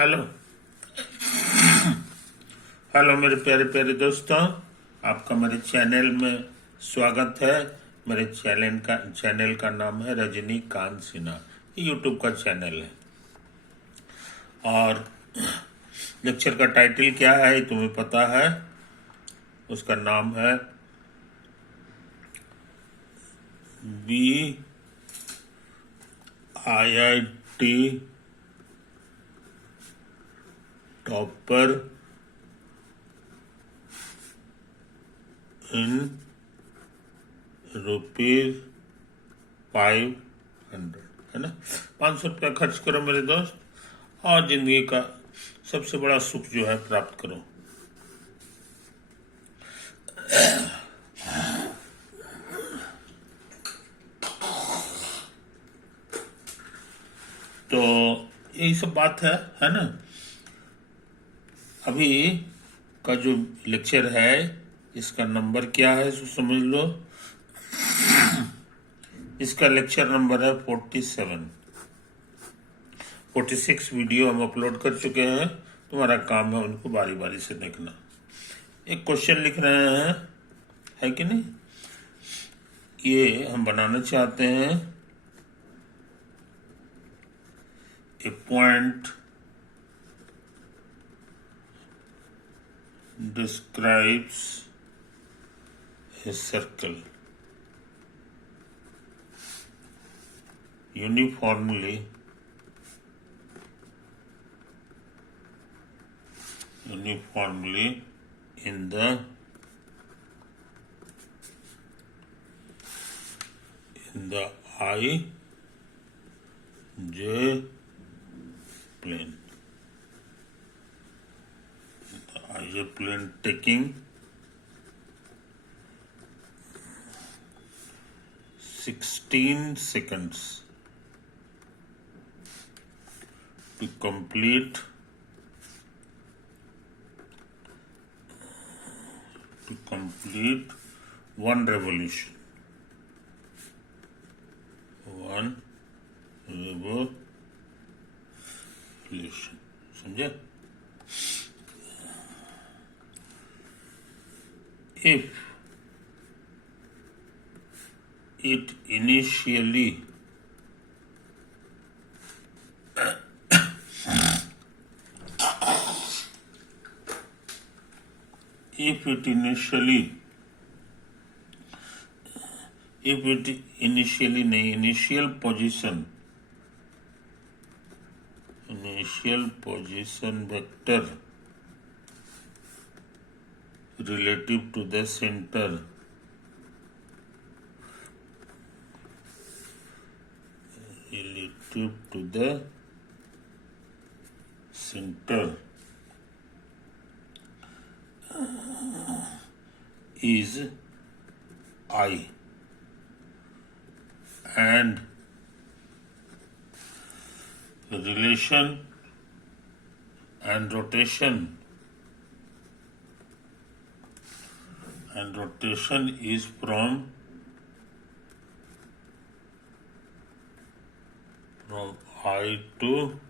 Hello. Hello मेरे प्यारे प्यारे दोस्तों, आपका मेरे चैनल में स्वागत है। मेरे चैनल का नाम है रजनीकांत सिन्हा। यूट्यूब का चैनल है और लेक्चर का टाइटल क्या है तुम्हें पता है? उसका नाम है BIIT टॉपर इन ₹500, है ना। 500 रुपया खर्च करो मेरे दोस्त और जिंदगी का सबसे बड़ा सुख जो है प्राप्त करो। तो यही सब बात है ना। अभी का जो लेक्चर है इसका नंबर क्या है सो समझ लो। इसका लेक्चर नंबर है 47। 46 वीडियो हम अपलोड कर चुके हैं। तुम्हारा काम है उनको बारी बारी से देखना। एक क्वेश्चन लिख रहे हैं, है कि नहीं। ये हम बनाना चाहते हैं ए point describes a circle uniformly in the IJ plane. The IJ plane taking 16 seconds to complete one revolution. समझे? If it initially initial position vector relative to the center is I and relation and rotation is from I to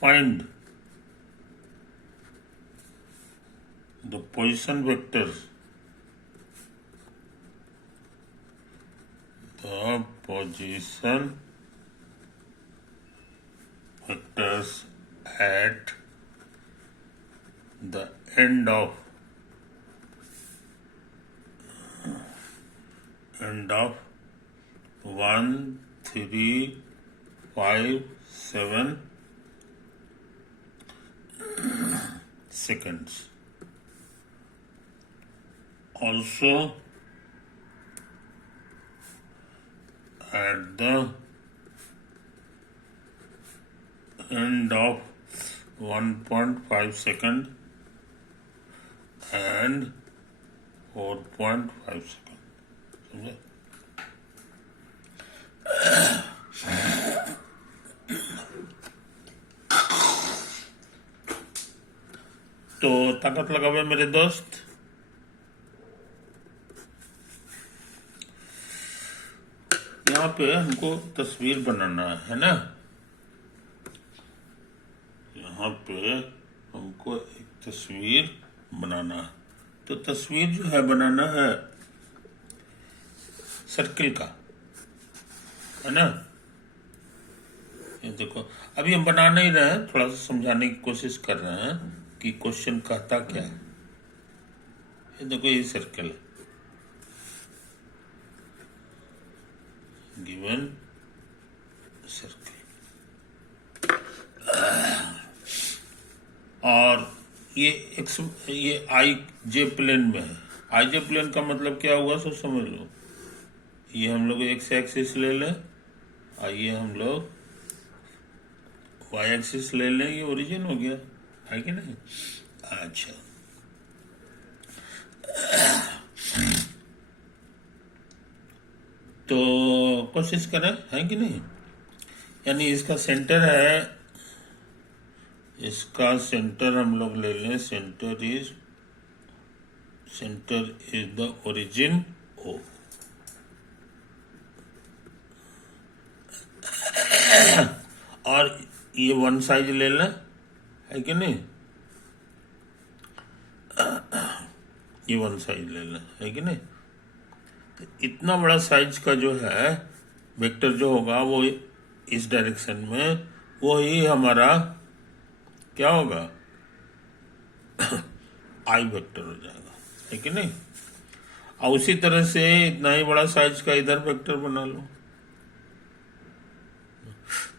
find the position vectors. The position vectors at the end of 1, 3, 5, 7 seconds. Also at the end of 1.5 second and 4.5 second. समझे? तो ताकत लगावे मेरे दोस्त। यहाँ पे हमको तस्वीर बनाना है ना, यहाँ पे हमको एक तस्वीर बनाना है। तो तस्वीर जो है बनाना है सर्किल का, है ना। ये देखो अभी हम बना नहीं रहे हैं, थोड़ा सा समझाने की कोशिश कर रहे हैं कि क्वेश्चन कहता क्या है। ये देखो ये सर्कल है, गिवन सर्कल, और ये आई जे प्लेन में है। आई जे प्लेन का मतलब क्या हुआ सो समझ लो। ये हम लोग एक्स एक्सिस ले लें, आइए हम लोग वाई एक्सिस ले लें, ये ओरिजिन हो गया, है कि नहीं। अच्छा, तो कोशिश करें, है कि नहीं। यानी इसका सेंटर है, इसका सेंटर हम लोग ले लें, centre is the origin O. और ये वन साइज ले लें, है कि नहीं, ये वन साइज ले लें, है कि नहीं। तो इतना बड़ा साइज का जो है वेक्टर जो होगा वो इस डायरेक्शन में, वो ही हमारा क्या होगा, आई वेक्टर हो जाएगा, है कि नहीं। और उसी तरह से इतना ही बड़ा साइज का इधर वेक्टर बना लो,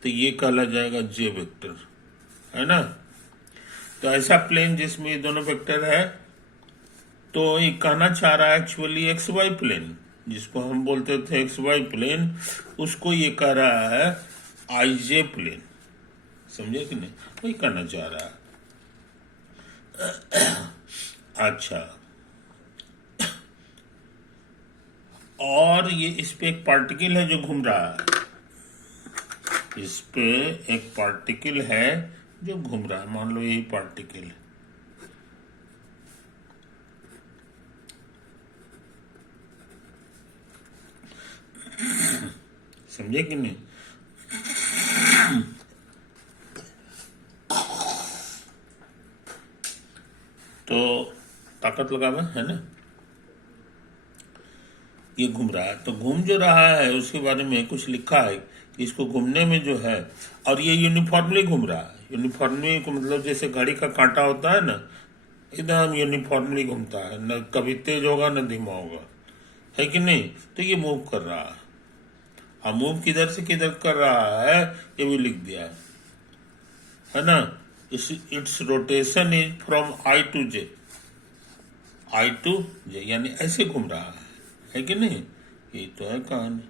तो ये कहला जाएगा जे वेक्टर, है ना। तो ऐसा प्लेन जिसमें ये दोनों वेक्टर है, तो ये कहना चाह रहा है एक्चुअली एक्स वाई प्लेन, जिसको हम बोलते थे एक्स वाई प्लेन, उसको ये कह रहा है आई जे प्लेन, समझे कि नहीं, वही कहना चाह रहा है। अच्छा, और ये इस पे एक पार्टिकल है जो घूम रहा है, इस पे एक पार्टिकल है जो घूम रहा है, मान लो यही पार्टिकल है, समझे कि नहीं। तो ताकत लगावे, है ना। ये घूम रहा है, तो घूम जो रहा है उसके बारे में कुछ लिखा है कि इसको घूमने में जो है, और ये यूनिफॉर्मली घूम रहा है। यूनिफॉर्मली को मतलब जैसे घड़ी का कांटा होता है ना, एकदम यूनिफॉर्मली घूमता है, न कभी तेज होगा न धीमा होगा, है कि नहीं। तो ये मूव कर रहा है, अब मूव किधर से किधर कर रहा है ये भी लिख दिया है ना। It's rotation is from I to J, I to J, यानी ऐसे घूम रहा है कि नहीं। ये तो है कहानी,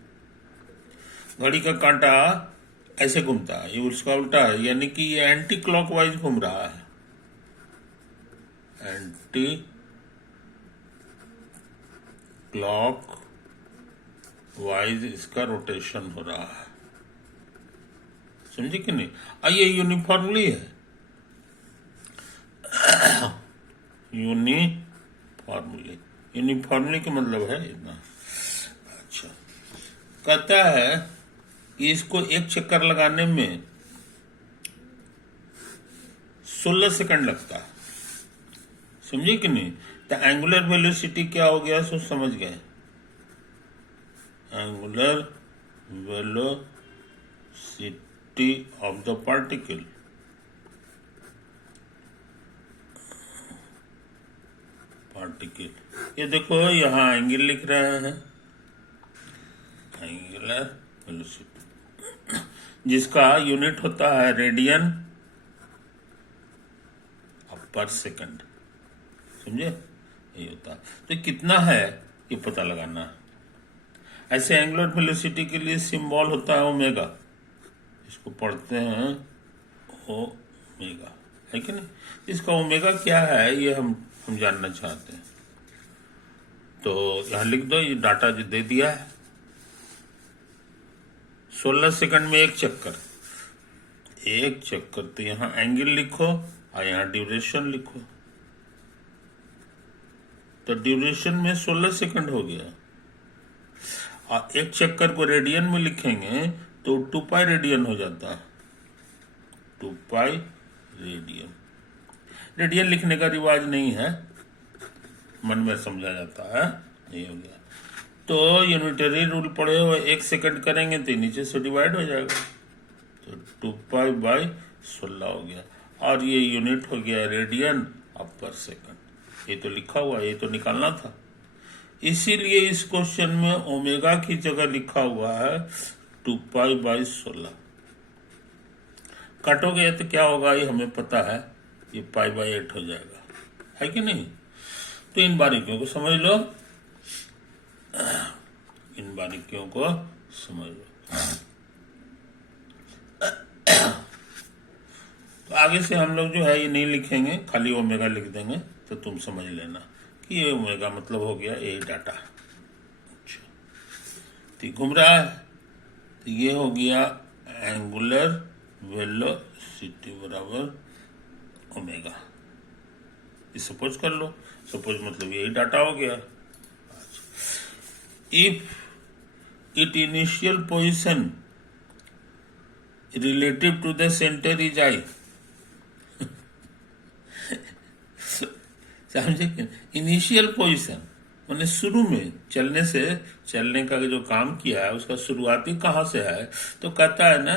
घड़ी का कांटा ऐसे घूमता है, ये उसका उल्टा है, यानी कि ये एंटी क्लॉकवाइज घूम रहा है, एंटी क्लॉक वाइज इसका रोटेशन हो रहा है, समझे कि नहीं। ये यूनिफॉर्मली है, यूनिफॉर्मली का मतलब है इतना। अच्छा, कहता है कि इसको एक चक्कर लगाने में 16 सेकंड लगता है, समझे कि नहीं। तो एंगुलर वेलोसिटी क्या हो गया सो समझ गए, angular velocity of the particle, ये देखो यहाँ एंगल लिख रहे हैं, एंगुलर वेलोसिटी, जिसका यूनिट होता है रेडियन पर सेकंड, समझे, ये होता है। तो कितना है ये पता लगाना है। ऐसे एंगुलर वेलोसिटी के लिए सिंबल होता है ओमेगा, इसको पढ़ते हैं ओमेगा, है कि नहीं। इसका ओमेगा क्या है ये हम जानना चाहते हैं। तो यहां लिख दो, ये डाटा जो दे दिया है, 16 सेकंड में एक चक्कर, तो यहां एंगल लिखो और यहां ड्यूरेशन लिखो। तो ड्यूरेशन में 16 सेकंड हो गया, एक चक्कर को रेडियन में लिखेंगे तो 2 पाई रेडियन हो जाता है, 2 पाई रेडियन। रेडियन लिखने का रिवाज नहीं है, मन में समझा जाता है, नहीं हो गया। तो यूनिटरी रूल पढ़े हो, 1 सेकंड करेंगे तो नीचे से डिवाइड हो जाएगा, तो 2 पाई बाई 16 हो गया। और ये यूनिट हो गया रेडियन अब पर सेकंड। ये तो लिखा हुआ है, ये तो निकालना था। इसीलिए इस क्वेश्चन में ओमेगा की जगह लिखा हुआ है 2 पाई बाई 16। काटोगे तो क्या होगा ये हमें पता है, ये पाई बाई 8 हो जाएगा, है कि नहीं। तो इन बारीकियों को समझ लो, इन बारीकियों को समझ लो। तो आगे से हम लोग जो है ये नहीं लिखेंगे, खाली ओमेगा लिख देंगे, तो तुम समझ लेना कि ये ओमेगा मतलब हो गया ए डाटा। अच्छा, तो घूम रहा है, तो ये हो गया एंगुलर वेलोसिटी बराबर ओमेगा। ये सपोज कर लो, सपोज मतलब यही डाटा हो गया। If it initial position relative to the centre is I, समझे कि इनिशियल पोजीशन मैंने शुरू में चलने का जो काम किया है उसका शुरुआती कहाँ से है, तो कहता है ना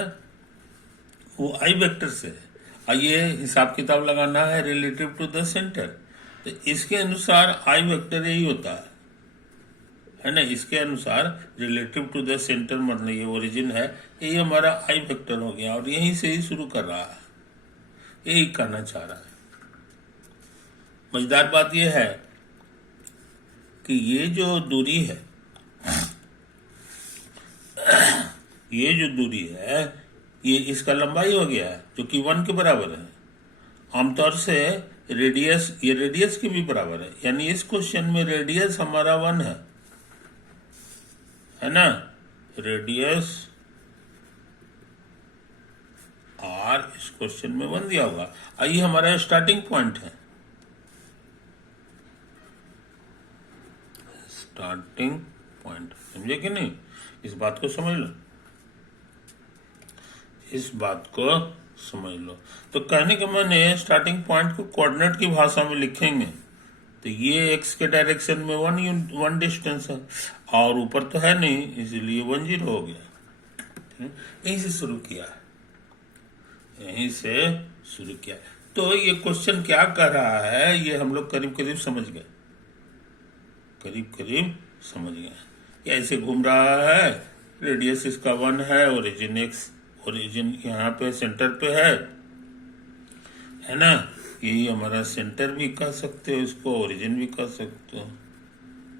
वो आई वेक्टर से है। और ये हिसाब किताब लगाना है रिलेटिव टू द सेंटर, तो इसके अनुसार आई वेक्टर यही होता है ना। इसके अनुसार रिलेटिव टू द सेंटर मतलब ये ओरिजिन है, यही हमारा आई वेक्टर हो गया और यहीं से ही शुरू कर रहा है, यही करना चाह रहा है। मजेदार बात यह है कि ये जो दूरी है, ये जो दूरी है ये इसका लंबाई हो गया है जो कि 1 के बराबर है। आमतौर से रेडियस, ये रेडियस के भी बराबर है, यानी इस क्वेश्चन में रेडियस हमारा 1 है ना। रेडियस आर इस क्वेश्चन में 1 दिया होगा, और ये हमारा स्टार्टिंग पॉइंट है, स्टार्टिंग पॉइंट, समझे कि नहीं। इस बात को समझ लो, इस बात को समझ लो। तो कहने के मैंने स्टार्टिंग पॉइंट को कोऑर्डिनेट की भाषा में लिखेंगे तो ये एक्स के डायरेक्शन में 1 डिस्टेंस है और ऊपर तो है नहीं, इसलिए 1 0 हो गया। यहीं से शुरू किया, यहीं से शुरू किया। तो ये क्वेश्चन क्या कर रहा है ये हम लोग करीब करीब समझ गए, करीब करीब समझ गए। ये ऐसे घूम रहा है, रेडियस इसका 1 है, ओरिजिन एक्स, ओरिजिन यहाँ पे सेंटर पे है ना। यही हमारा सेंटर भी कह सकते हो इसको, ओरिजिन भी कह सकते हो।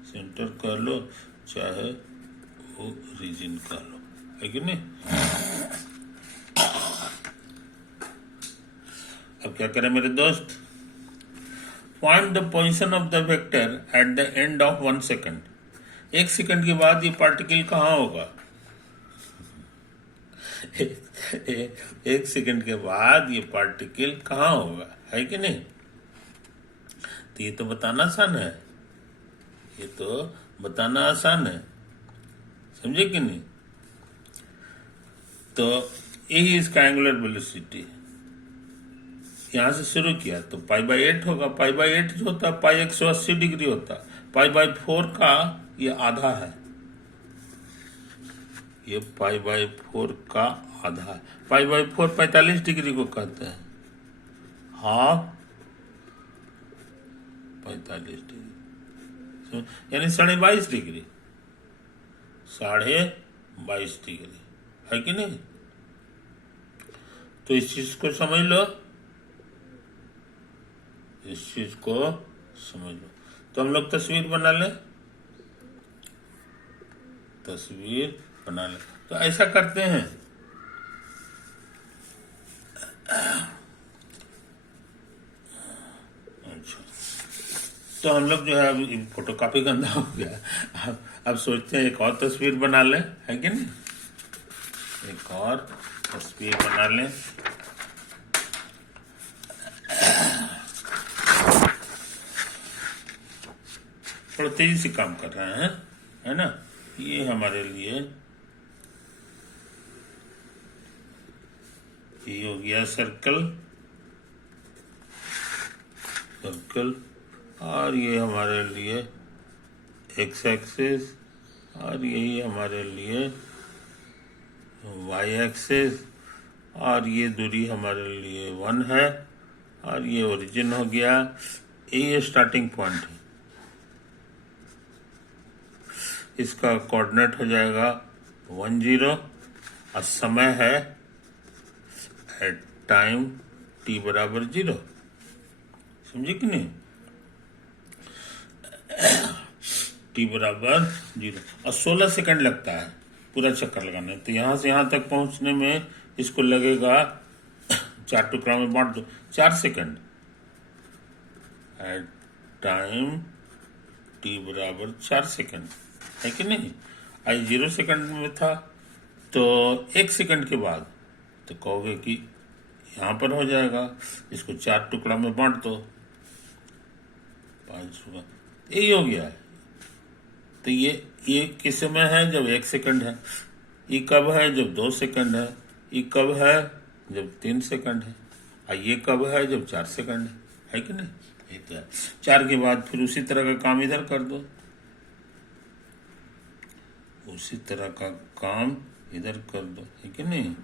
सेंटर कह लो चाहे ओरिजिन कह लो, है कि नहीं। अब क्या करें मेरे दोस्त, find the position of the vector at the end of 1 second. 1 second के बाद ये पार्टिकल कहाँ होगा। 1 सेकंड के बाद ये पार्टिकल कहाँ होगा, है कि नहीं। तो ये तो बताना आसान है, ये तो बताना आसान है, समझे कि नहीं। तो यही इसका एंगुलर वेलोसिटी, यहां से शुरू किया तो π/8 होगा। π/8 जो होता है पाई 180 डिग्री होता है, π/4 का ये आधा है, ये π/4 का आधा है। π/4 45 डिग्री को कहते हैं, हाफ 45 डिग्री, यानी 22.5 डिग्री, 22.5 डिग्री, है कि नहीं। तो इस चीज को समझ लो, इस चीज को समझ लो। तो हम लोग तस्वीर बना लें, तस्वीर बना लें। तो ऐसा करते हैं, अच्छा, तो हम लोग जो है अभी फोटो काफी गंदा हो गया, अब सोचते हैं एक और तस्वीर बना लें, है कि नहीं। एक और तस्वीर बना लें। थोड़ा तेजी से काम कर रहे हैं, है ना। ये हमारे लिए ये हो गया सर्कल, सर्कल। और ये हमारे लिए एक्स एक्सिस, और यही हमारे लिए वाई एक्सिस, और ये दूरी हमारे लिए 1 है, और ये ओरिजिन हो गया। ये स्टार्टिंग पॉइंट है, इसका कोऑर्डिनेट हो जाएगा 10, और समय है एट टाइम t बराबर 0। समझे कि नहीं? t बराबर 0, और 16 सेकंड लगता है पूरा चक्कर लगाने। तो यहाँ से यहाँ तक पहुँचने में इसको लगेगा 4 टुकड़ा में बांट दो, 4 सेकंड। एट टाइम t बराबर 4 सेकंड, है कि नहीं? आई 0 सेकंड में था, तो 1 सेकंड के बाद तो कहोगे कि यहाँ पर हो जाएगा। इसको 4 टुकड़ा में बांट दो, 5, यही हो गया है। तो ये किस समय है? जब 1 सेकंड है। ये कब है? जब 2 सेकंड है। ये कब है? जब 3 सेकंड है। और ये कब है? जब 4 सेकंड है कि नहीं? ये तो है। 4 के बाद फिर उसी तरह का काम इधर कर दो, उसी तरह का काम इधर कर दो, है कि नहीं?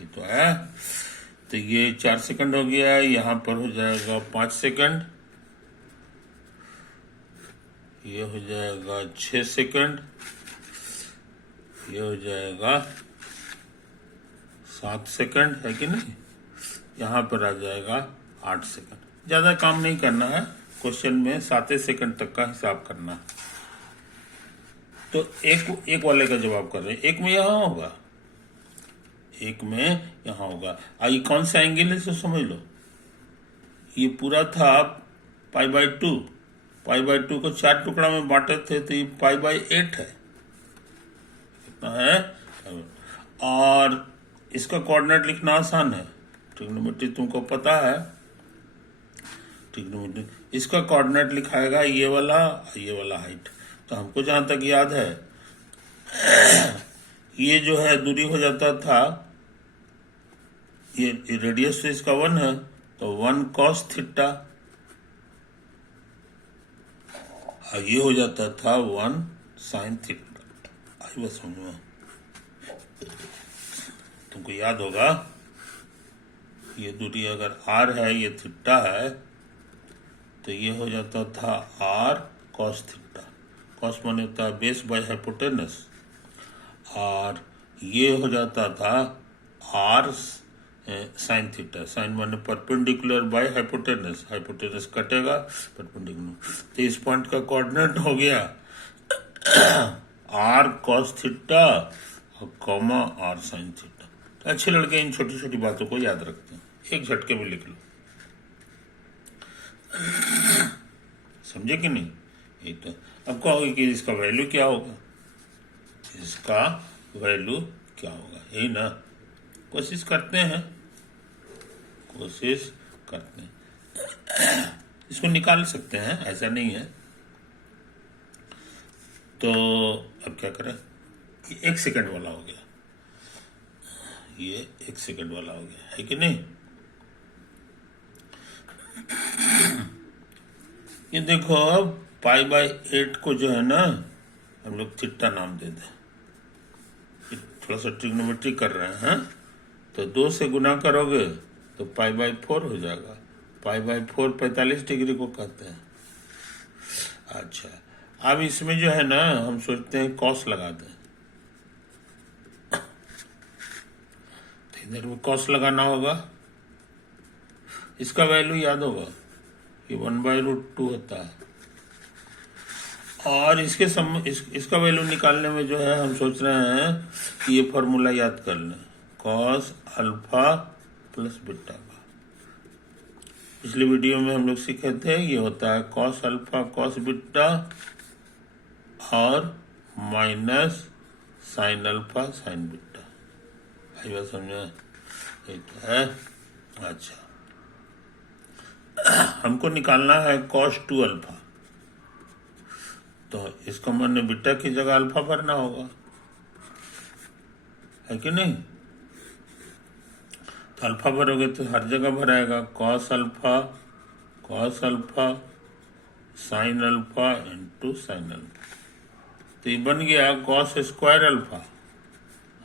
ये तो है। तो ये 4 सेकंड हो गया, यहाँ पर हो जाएगा 5 सेकंड, ये हो जाएगा 6 सेकंड, ये हो जाएगा 7 सेकंड, है कि नहीं? यहाँ पर आ जाएगा 8 सेकंड। ज़्यादा काम नहीं करना है, क्वेश्चन में 7 सेकंड तक का हिसाब करना है। तो एक वाले का जवाब कर रहे हैं, एक में यहाँ होगा, एक में यहाँ होगा। ये कौन सा एंगल है इसे समझ लो। ये पूरा था π/2, π/2 को 4 टुकड़ा में बांटे थे, तो ये π/8 है। कितना है? और इसका कोऑर्डिनेट लिखना आसान है, ट्रिग्नोमेट्री तुमको पता है। ट्रिग्नोमेट्री इसका कोऑर्डिनेट लिखाएगा ये वाला हाइट। तो हमको जहां तक याद है, ये जो है दूरी हो जाता था, ये रेडियस तो इसका 1 है, तो 1 cos थीटा, और ये हो जाता था 1 sin थीटा। आई बस समझ में, तुमको याद होगा, ये दूरी अगर r है, ये थीटा है, तो ये हो जाता था r cos थीटा। कॉस माने होता है बेस बाय हाइपोटेनस, और ये हो जाता था r साइन थीटा। साइन माने परपेंडिकुलर बाय हाइपोटेनस, हाइपोटेनस कटेगा, परपेंडिकुलर। तो इस पॉइंट का कोऑर्डिनेट हो गया r cos थीटा और कॉमा r साइन थीटा। तो अच्छे लड़के इन छोटी छोटी बातों को याद रखते हैं, एक झटके में लिख लो। समझे कि नहीं? ये तो अब कहोगे कि इसका वैल्यू क्या होगा, इसका वैल्यू क्या होगा, यही ना। कोशिश करते हैं, कोशिश करते हैं, इसको निकाल सकते हैं, ऐसा नहीं है। तो अब क्या करें? ये 1 सेकंड वाला हो गया, ये 1 सेकंड वाला हो गया, है कि नहीं? ये देखो, अब π/8 को जो है ना, हम लोग थीटा नाम दे दें। थोड़ा सा ट्रिग्नोमेट्री कर रहे हैं, तो 2 से गुना करोगे तो π/4 हो जाएगा। π/4 45 डिग्री को कहते हैं। अच्छा, अब इसमें जो है ना, हम सोचते हैं कॉस लगा दें, तो इधर में कॉस लगाना होगा। इसका वैल्यू याद होगा, ये 1/√2 होता है। और इसका वैल्यू निकालने में जो है, हम सोच रहे हैं कि ये फॉर्मूला याद कर लें, कॉस अल्फा प्लस बीटा का। पिछली वीडियो में हम लोग सीखे थे, ये होता है कॉस अल्फा कॉस बीटा और minus sine alpha sine beta. आई बात समझे? ये तो है। अच्छा, हमको निकालना है cos 2 अल्फा, तो इसको मैंने बीटा की जगह अल्फा भरना होगा, है कि नहीं? तो अल्फा भरोगे तो हर जगह भराएगा, cos alpha sine alpha into sine alpha. तो ये बन गया कॉस स्क्वायर अल्फा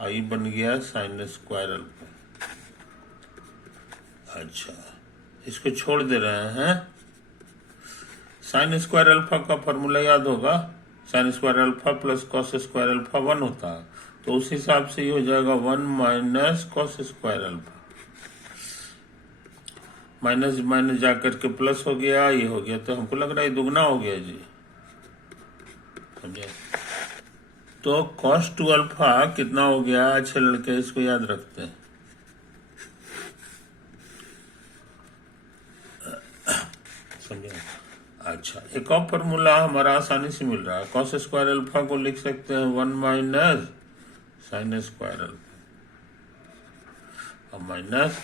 और ये बन गया साइन स्क्वायर अल्फा। अच्छा, इसको छोड़ दे रहे हैं। साइन स्क्वायर अल्फा का फॉर्मूला याद होगा, sine square alpha plus cos square alpha 1 होता है, तो उस हिसाब से ये हो जाएगा 1 minus cos square alpha. Minus minus जाकर के प्लस हो गया, ये हो गया, तो हमको लग रहा है दुगना हो गया जी, समझे? तो कॉस 2 अल्फा कितना हो गया? अच्छे लड़के इसको याद रखते हैं। समझे? अच्छा, एक और फॉर्मूला हमारा आसानी से मिल रहा है। कॉस स्क्वायर अल्फा को लिख सकते हैं 1 माइनस साइन स्क्वायर अल्फा और माइनस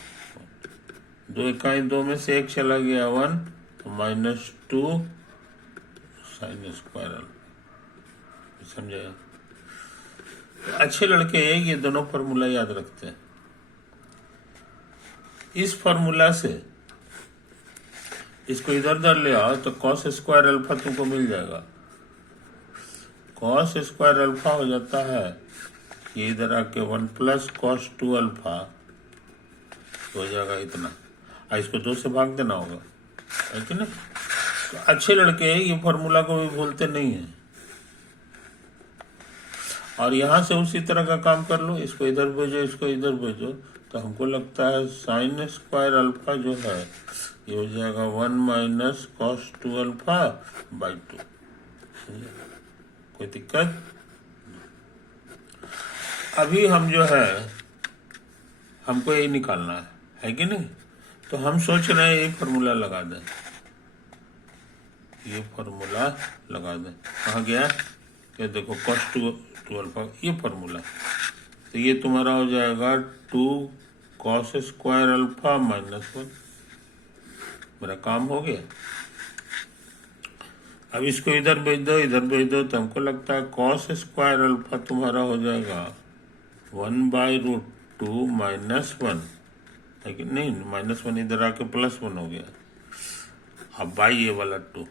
2 इकाई 2 में से 1 चला गया 1, तो -2 साइन स्क्वायर अल्फा। समझे? तो अच्छे लड़के ये दोनों फॉर्मूला याद रखते हैं। इस फॉर्मूला से इसको इधर उधर ले आओ तो कॉस स्क्वायर अल्फा तुमको मिल जाएगा। कॉस स्क्वायर अल्फा हो जाता है, ये इधर आके 1 प्लस कॉस 2 अल्फा हो जाएगा इतना, और इसको 2 से भाग देना होगा, है कि नहीं? तो अच्छे लड़के ये फॉर्मूला को भी भूलते नहीं है। और यहां से उसी तरह का काम कर लो, इसको इधर भेजो, इसको इधर भेजो, तो हमको लगता है साइन स्क्वायर अल्फा जो है ये हो जाएगा 1 माइनस कॉस 2 अल्फा बाई 2। कोई दिक्कत? अभी हम जो है हमको ये निकालना है कि नहीं? तो हम सोच रहे हैं ये फॉर्मूला लगा दें, ये फॉर्मूला लगा दें। कहाँ गया? ये देखो कॉस 2 अल्फा, ये फॉर्मूला, तो ये तुम्हारा हो जाएगा 2 कॉस स्क्वायर अल्फा माइनस 1। मेरा काम हो गया। अब इसको इधर भेज दो, इधर भेज दो, तो हमको लगता है कॉस स्क्वायर अल्फा तुम्हारा हो जाएगा 1/√2 माइनस 1, है कि नहीं? -1 इधर आके +1 हो गया। अब बाई ये वाला 2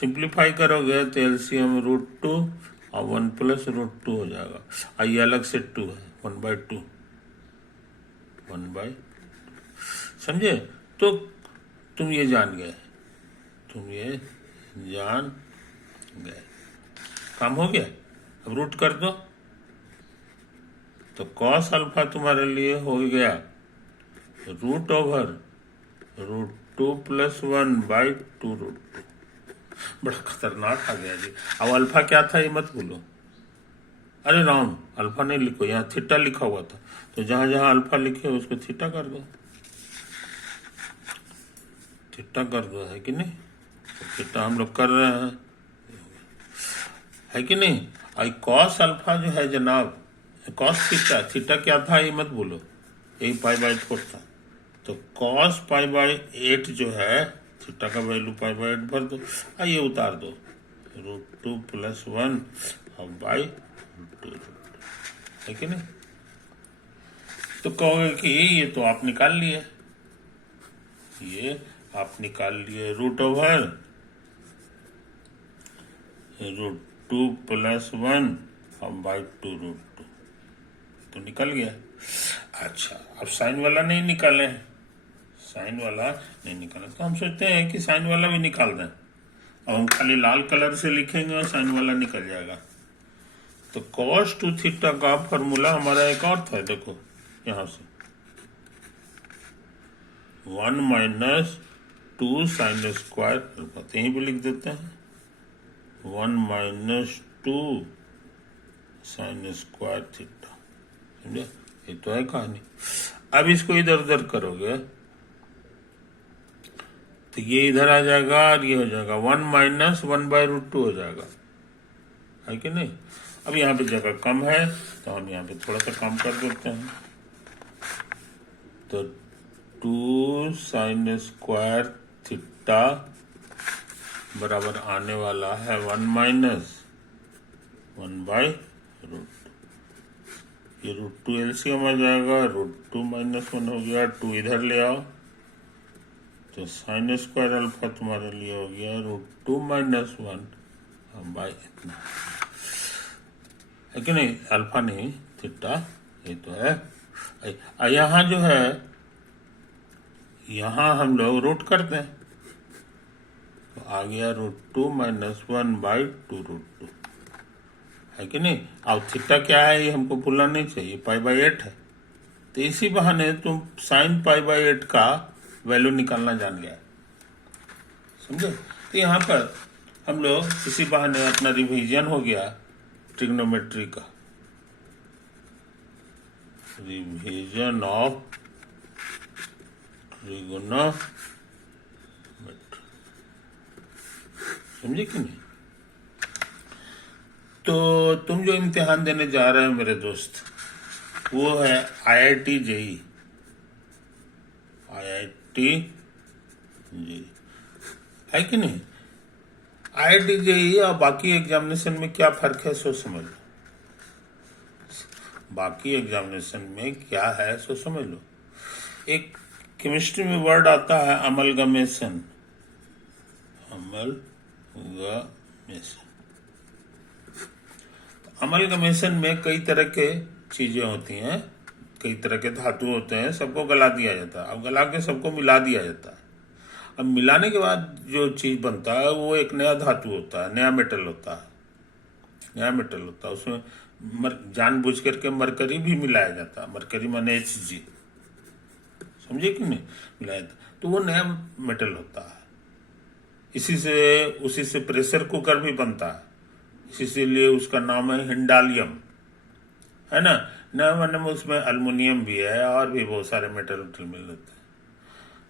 सिंप्लीफाई करोगे तो एलसीएम √2 और 1 प्लस √2 हो जाएगा, और ये अलग से 2 है, 1/2 समझे? तो तुम ये जान गए, काम हो गया। अब रूट कर दो, तो कॉस अल्फा तुम्हारे लिए हो गया √2 + 1/2√2। बड़ा खतरनाक आ गया जी। अब अल्फा क्या था ये मत भूलो। अरे राम, अल्फा नहीं लिखो, यहाँ थीटा लिखा हुआ था, तो जहां जहां अल्फा लिखे उसको थीटा कर दो, है कि नहीं? तो थीटा हम लोग कर रहे हैं, है कि नहीं? और कॉस अल्फा जो है जनाब, कॉस थीटा क्या था ये मत भूलो, यही π/4 था। तो कॉस π/8 जो है, थीटा का वैल्यू π/8 भर दो, ये उतार दो, √2 + 1 और /2, है कि नहीं? तो कहोगे कि ये तो आप निकाल लिए, √2 + 1 और /2√2, तो निकल गया। अच्छा, अब साइन वाला नहीं निकाले, तो हम सोचते हैं कि साइन वाला भी निकाल दें। अब हम खाली लाल कलर से लिखेंगे और साइन वाला निकल जाएगा। तो cos 2 थीटा का फॉर्मूला हमारा एक और था, देखो यहां से 1 माइनस 2 साइन स्क्वायर अल्फा, यहीं पे लिख देते हैं 1 माइनस 2 साइन स्क्वायर थीटा। समझे? ये तो है कहानी। अब इसको इधर उधर करोगे तो ये इधर आ जाएगा और ये हो जाएगा 1 माइनस 1/√2 हो जाएगा, है कि नहीं? अब यहाँ पे जगह कम है तो हम यहाँ पे थोड़ा सा कम कर देते हैं, तो 2 साइन स्क्वायर थीटा बराबर आने वाला है 1 माइनस 1/√2। ये √2 एलसीएम आ जाएगा, √2 - 1 हो गया, 2 इधर ले आओ तो sin स्क्वायर अल्फा तुम्हारे लिए हो गया √2 - 1 बाई इतना, है कि नहीं? अल्फा नहीं, थीटा, ये तो है। यहाँ जो है, यहाँ हम लोग रूट करते हैं तो आ गया √2 - 1/2√2, है कि नहीं? अब थीटा क्या है ये हमको भूलना नहीं चाहिए, π/8 है। तो इसी बहाने तुम sin π/8 का वैल्यू निकालना जान गया, समझे? तो यहाँ पर हम लोग इसी बहाने अपना रिवीजन हो गया ट्रिग्नोमेट्री का, रिवीजन ऑफ ट्रिग्नोमेट्री, समझे कि नहीं? तो तुम जो इम्तिहान देने जा रहे हो मेरे दोस्त, वो है IIT JEE, है कि नहीं? IIT JEE और बाकी एग्जामिनेशन में क्या फर्क है सो समझ लो, बाकी एग्जामिनेशन में क्या है सो समझ लो। एक केमिस्ट्री में वर्ड आता है अमलगमेशन, अमलगमेशन में कई तरह के चीजें होती हैं, कई तरह के धातु होते हैं, सबको गला दिया जाता है। अब गला के सबको मिला दिया जाता है। अब मिलाने के बाद जो चीज बनता है वो एक नया धातु होता है, नया मेटल होता है, नया मेटल होता है। उसमें जानबूझ करके मरकरी भी मिलाया जाता है, मरकरी माने Hg, समझे कि नहीं? मिलाया जाता, तो वो नया मेटल होता है। उसी से प्रेशर कुकर भी बनता है, इसीलिए उसका नाम है हिंडालियम, है ना? नया माने उसमें अल्युमिनियम भी है और भी बहुत सारे मेटल मिल जाते हैं।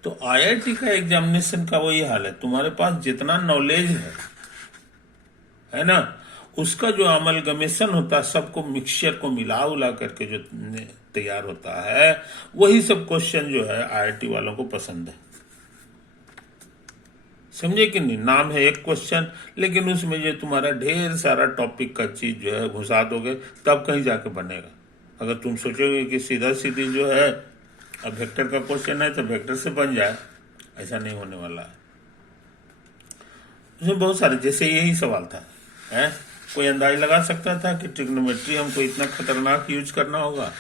तो IIT का एग्जामिनेशन का वही हाल है, तुम्हारे पास जितना नॉलेज है ना, उसका जो अमलगमेशन होता है, सबको मिक्सचर को मिला उला करके जो तैयार होता है, वही सब क्वेश्चन जो है IIT वालों को पसंद है, समझे कि नहीं? नाम है एक क्वेश्चन, लेकिन उसमें जो तुम्हारा ढेर सारा टॉपिक का चीज जो है घुसा दोगे, तब कहीं जाके बनेगा। अगर तुम सोचोगे कि सीधा सीधी जो है अब वेक्टर का क्वेश्चन है तो वेक्टर से बन जाए, ऐसा नहीं होने वाला है। उसमें बहुत सारे, जैसे यही सवाल था, है कोई अंदाज लगा सकता था कि ट्रिग्नोमेट्री हमको इतना खतरनाक यूज करना होगा,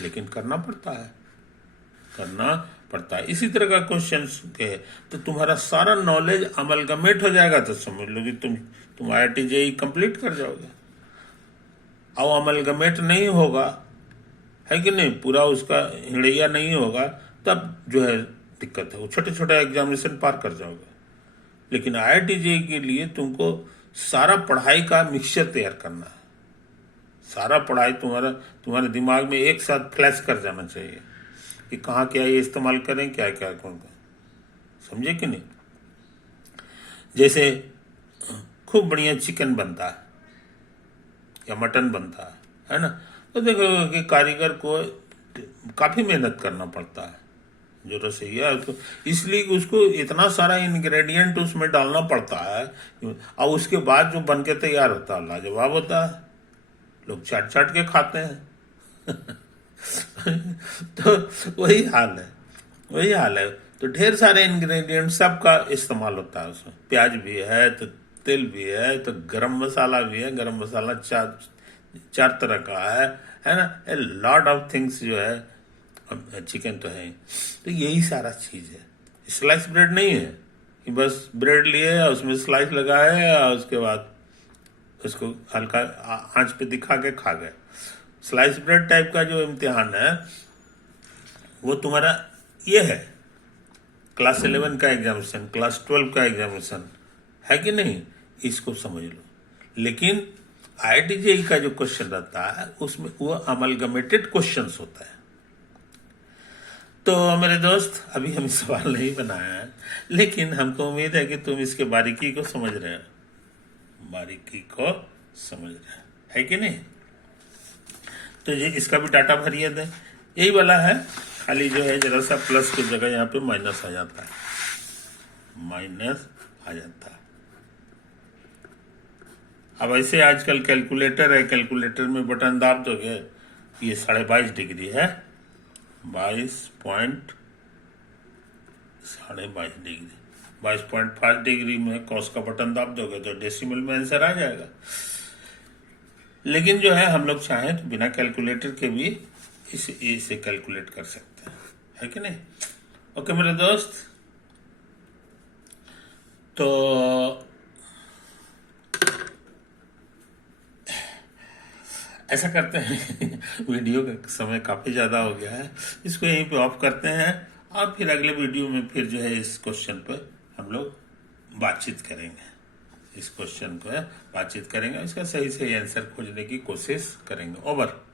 लेकिन करना पड़ता है, करना पड़ता है। इसी तरह का क्वेश्चन के तो तुम्हारा सारा नॉलेज अमलगमेट हो जाएगा, तो समझ लो कि तुम IIT JEE कंप्लीट कर जाओगे। अब अमलगमेट नहीं होगा, है कि नहीं, पूरा उसका हिड़ैया नहीं होगा, तब जो है दिक्कत है, वो छोटे छोटे एग्जामिनेशन पार कर जाओगे। लेकिन IIT JEE के लिए तुमको सारा पढ़ाई का मिक्सचर तैयार करना है, सारा पढ़ाई तुम्हारे दिमाग में एक साथ फ्लैश कर जाना चाहिए कि कहाँ क्या ये इस्तेमाल करें, क्या क्या कौन, समझे कि नहीं? जैसे खूब बढ़िया चिकन बनता है या मटन बनता है ना, तो देखो कि कारीगर को काफी मेहनत करना पड़ता है, जो रसोइया है उसको, इसलिए उसको इतना सारा इंग्रेडिएंट उसमें डालना पड़ता है, और उसके बाद जो बन के तैयार होता है लाजवाब होता है, लोग चाट चाट के खाते हैं। तो वही हाल है। तो ढेर सारे इंग्रेडिएंट सबका इस्तेमाल होता है उसमें, प्याज भी है, तो तेल भी है, तो गरम मसाला भी है, गरम मसाला चार तरह का है ना, ए लॉट ऑफ थिंग्स जो है, चिकन तो है। तो यही सारा चीज है, स्लाइस ब्रेड नहीं है कि बस ब्रेड लिए उसमें स्लाइस लगाए और उसके बाद उसको हल्का आंच पे दिखा के खा गए। स्लाइस ब्रेड टाइप का जो इम्तिहान है वो तुम्हारा ये है क्लास 11 का एग्जामिनेशन, क्लास 12 का एग्जामिनेशन, है कि नहीं? इसको समझ लो। लेकिन IIT JEE का जो क्वेश्चन रहता है उसमें वो अमलगमेटेड क्वेश्चंस होता है। तो मेरे दोस्त, अभी हम सवाल नहीं बनाया है, लेकिन हमको उम्मीद है कि तुम इसके बारीकी को समझ रहे हो, है कि नहीं? तो ये इसका भी डाटा भरिए दे, यही वाला है, खाली जो है जरा सा प्लस की जगह यहाँ पे माइनस आ जाता अब ऐसे आजकल कैलकुलेटर है, कैलकुलेटर में बटन दाब दोगे, ये 22.5 डिग्री है, 22.5 डिग्री, 22.5 डिग्री में कॉस का बटन दाब दोगे तो डेसिमल में आंसर आ जाएगा। लेकिन जो है हम लोग चाहें तो बिना कैलकुलेटर के भी इसे कैलकुलेट कर सकते हैं, है कि नहीं? ओके मेरे दोस्त, तो ऐसा करते हैं वीडियो का समय काफ़ी ज़्यादा हो गया है, इसको यहीं पे ऑफ करते हैं और फिर अगले वीडियो में फिर जो है इस क्वेश्चन पर हम लोग बातचीत करेंगे। इस क्वेश्चन को बातचीत करेंगे, इसका सही सही आंसर खोजने की कोशिश करेंगे। ओवर।